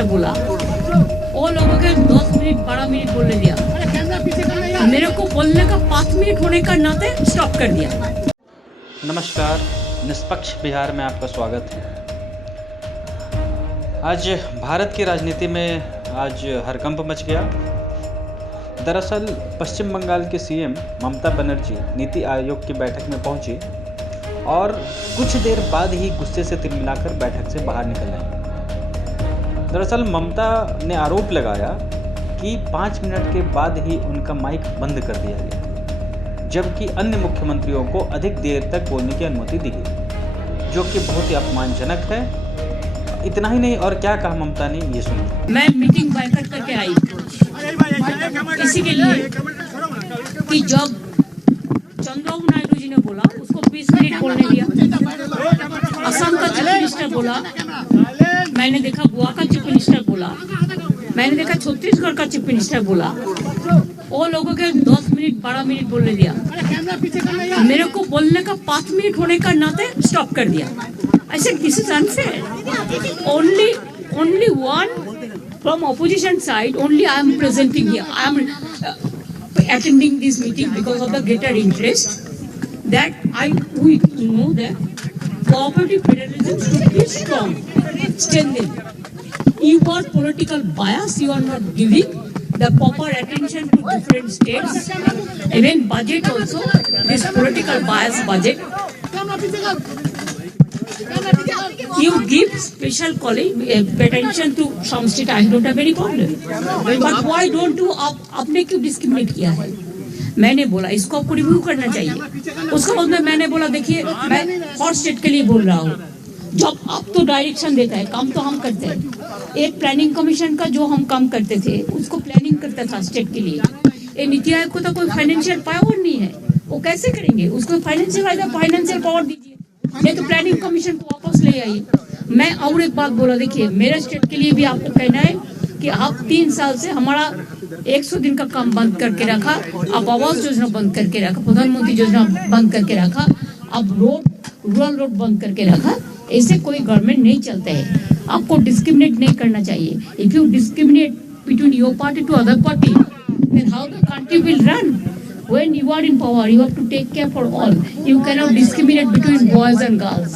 Minister बोला, वो लोगों के 10 मिनट 12 मिनट बोलने दिया, मेरे को बोलने का 5 मिनट होने का नाते स्टॉप कर दिया। नमस्कार, निष्पक्ष बिहार में आपका स्वागत है। आज भारत की राजनीति में आज हड़कंप मच गया। दरअसल पश्चिम बंगाल के सीएम ममता बनर्जी नीति आयोग की बैठक में पहुंची और कुछ देर बाद ही गुस्से से तिलमिलाकर बैठक से बाहर निकल आई। दरअसल ममता ने आरोप लगाया कि 5 मिनट के बाद ही उनका माइक बंद कर दिया गया, जबकि अन्य मुख्यमंत्रियों को अधिक देर तक बोलने की अनुमति दी गई, जो कि बहुत ही अपमानजनक है। इतना ही नहीं, और क्या कहा ममता ने, ये सुनिए। मैं मीटिंग बायकॉट करके आई इसी के लिए कि जब चंद्रबाबू नायडू जी ने बोला उसको 20 मिनट बोलने दिया। असम का चीफ मिनिस्टर बोला, मैंने देखा गोवा का चीफ मिनिस्टर बोला, मैंने देखा छत्तीसगढ़ का चीफ मिनिस्टर बोला, वो लोगों के 10 मिनट 12 मिनट बोलने दिया, मेरे को बोलने का 5 मिनट होने का नाते स्टॉप कर दिया। I said this is unfair. Only one from opposition side. Only I am presenting here. I am attending this meeting because of the greater interest. That we know that cooperative federalism should be strong, strengthened. You got political bias. You are not giving the proper attention to different states. Even budget also. This political bias budget. You give special attention to some state. I don't have any problem. But why don't you? आपने क्यों discriminate किया है? मैंने बोला इसको आपको review करना चाहिए। उसके बाद में मैंने बोला देखिए, मैं हर स्टेट के लिए बोल रहा हूँ। जब आप तो डायरेक्शन देता है, काम तो हम करते हैं। एक प्लानिंग कमीशन का जो हम काम करते थे, उसको प्लानिंग करता था स्टेट के लिए। ये नीति आयोग को तो कोई फाइनेंशियल पावर नहीं है, वो कैसे करेंगे? उसको फाइनेंशियल पावर दीजिए, नहीं तो प्लानिंग कमीशन को वापस ले आइए। मैं और एक बात बोला, देखिए मेरे स्टेट के लिए भी आपको कहना है कि आप 3 साल से हमारा 100 दिन का काम बंद करके रखा, आप आवास योजना बंद करके रखा, प्रधानमंत्री योजना बंद करके रखा, आप रूरल रोड बंद करके रखा। ऐसे कोई गवर्नमेंट नहीं चलता है। आपको डिस्क्रिमिनेट नहीं करना चाहिए। If you discriminate between your party to other party, then how the country will run? When you are in power, you have to take care for all. You cannot discriminate between boys and girls.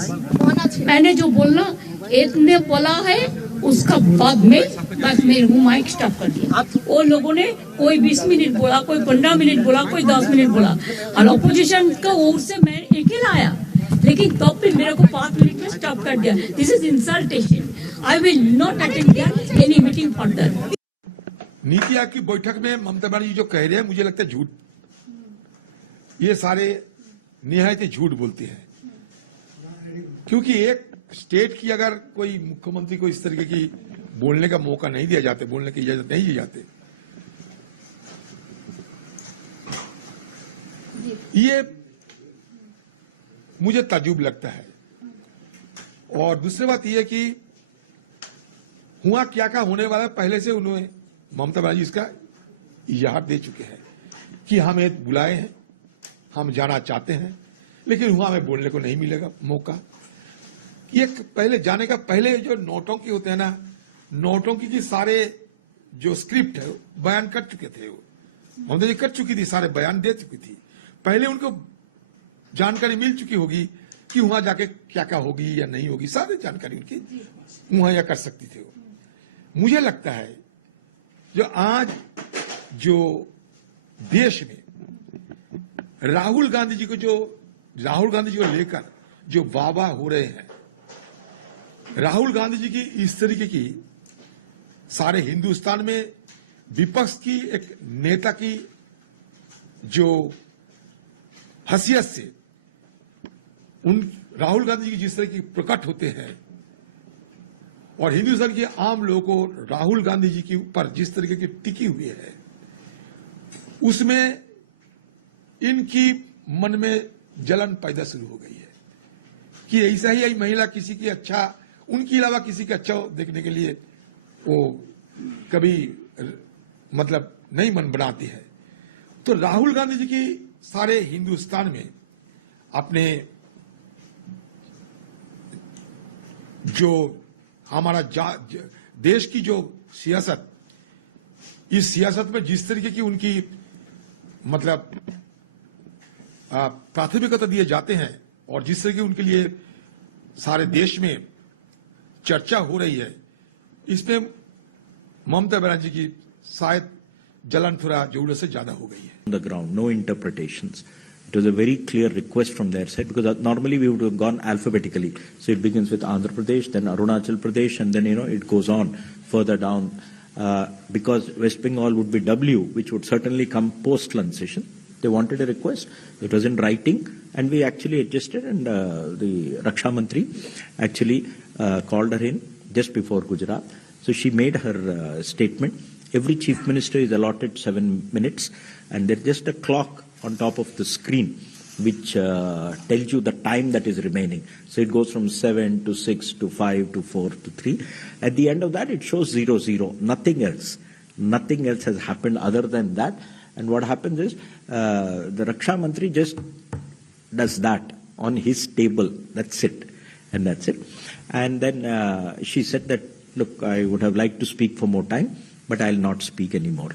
मैंने जो बोलना एक ने बोला है, उसका बाद में बस मेरे माइक स्टॉप कर दिया। वो लोगों ने कोई 20 मिनट बोला, कोई 15 मिनट बोला, कोई 10 मिनट बोला, और अपोजिशन का ओर से मैं अकेला आया, लेकिन तब भी मेरे को 5 मिनट में स्टॉप कर दिया। This is इंसल्टेशन। I will not attend any meeting further. NITI Aayog की बैठक में ममता बनर्जी जो कह रहे हैं, मुझे लगता है झूठ। ये सारे निहायत झूठ बोलते हैं, क्योंकि एक स्टेट की अगर कोई मुख्यमंत्री को इस तरीके की बोलने का मौका नहीं दिया जाता, बोलने की इजाजत नहीं दी जाती, ये मुझे ताज्जुब लगता है। और दूसरी बात यह है कि हुआ क्या क्या होने वाला पहले से उन्होंने ममता बनर्जी इसका इजाहार दे चुके हैं कि हमें बुलाए हैं, हम जाना चाहते हैं, लेकिन वहां हमें बोलने को नहीं मिलेगा मौका। ये पहले जाने का पहले जो नौटंकी होते हैं ना, नौटंकी की सारे जो स्क्रिप्ट है बयान कर चुके थे, वो ममता जी कर चुकी थी, सारे बयान दे चुकी थी। पहले उनको जानकारी मिल चुकी होगी कि वहां जाके क्या क्या होगी या नहीं होगी, सारी जानकारी उनकी वहां या कर सकती थी वो। मुझे लगता है जो आज जो देश में राहुल गांधी जी को लेकर जो वाह हो रहे हैं, राहुल गांधी जी की इस तरीके की सारे हिंदुस्तान में विपक्ष की एक नेता की जो हैसियत से उन राहुल गांधी जी जिस तरह की प्रकट होते हैं, और हिंदुस्तान के आम लोगों को राहुल गांधी जी के ऊपर जिस तरीके की टिकी हुई है, उसमें इनकी मन में जलन पैदा शुरू हो गई है कि ऐसा ही आई महिला किसी की अच्छा, उनके अलावा किसी का अच्छा देखने के लिए वो कभी मतलब नहीं मन बनाती है। तो राहुल गांधी जी की सारे हिंदुस्तान में अपने जो हमारा देश की जो सियासत, इस सियासत में जिस तरीके की उनकी मतलब प्राथमिकता दिए जाते हैं और जिस तरह की उनके लिए सारे देश में चर्चा हो रही है, इसमें ममता बनर्जी की शायद जलन थोड़ा जरूरत से ज्यादा हो गई है. On the ground, no interpretations. It was a very clear request from their side because normally we would have gone alphabetically. So it begins with Andhra Pradesh, then Arunachal Pradesh, and then it goes on further down. Because West Bengal would be W, which would certainly come post-lunch session. They wanted a request. It was in writing, and we actually adjusted, and the Raksha Mantri actually called her in just before Gujarat. So she made her statement. Every chief minister is allotted 7 minutes, and there's just a clock on top of the screen which tells you the time that is remaining. So it goes from 7 to 6 to 5 to 4 to 3. At the end of that, it shows 0, nothing else. Nothing else has happened other than that. And what happens is the Raksha Mantri just does that on his table. That's it. And that's it. And then she said that, look, I would have liked to speak for more time, but I'll not speak anymore.